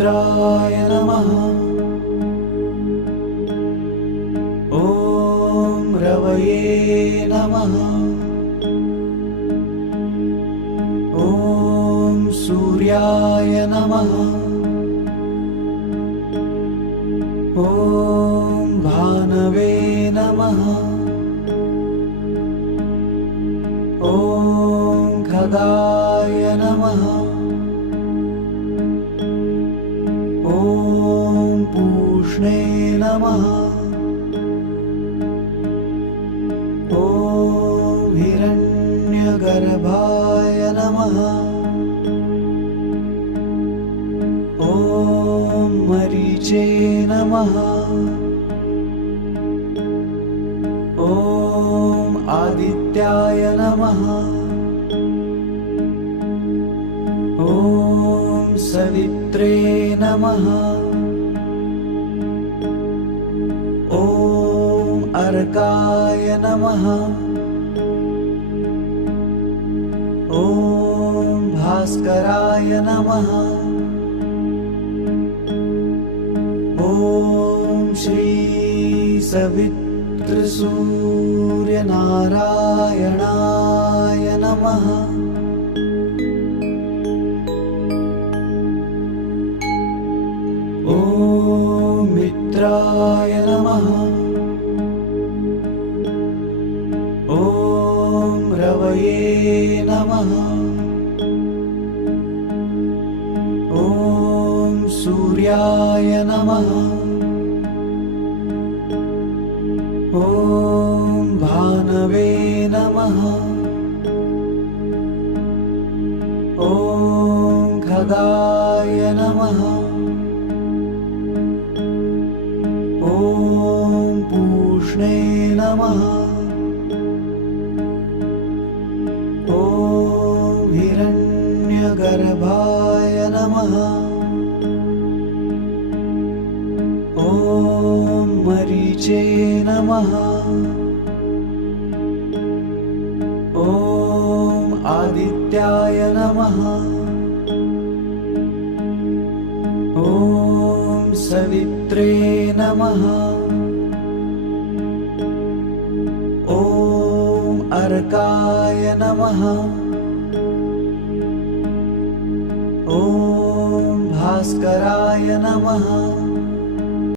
मित्राय नमः। ॐ रवये नमः। ॐ सूर्याय नमः। ॐ भानवे नमः। ॐ खगाय नमः। ॐ पूष्णे नमः। ॐ हिरण्यगर्भाय नमः। ॐ मरीचे नमः। ॐ आदित्याय नमः। ॐ सवित्रे नमः। ॐ अर्काय नमः। ॐ भास्कराय नमः। ॐ श्री सवितृसूर्यनारायणाय नमः। ॐ मित्राय नमः। ॐ रवये नमः। ॐ सूर्याय नमः। ॐ भानवे नमः। ॐ खगाय नमः। ॐ पूष्णे नमः। ॐ हिरण्यगर्भाय नमः। ॐ मरीचे नमः। ॐ आदित्याय नमः। ॐ सवित्रे नमः। ॐ अर्काय नमः। ॐ भास्कराय नमः।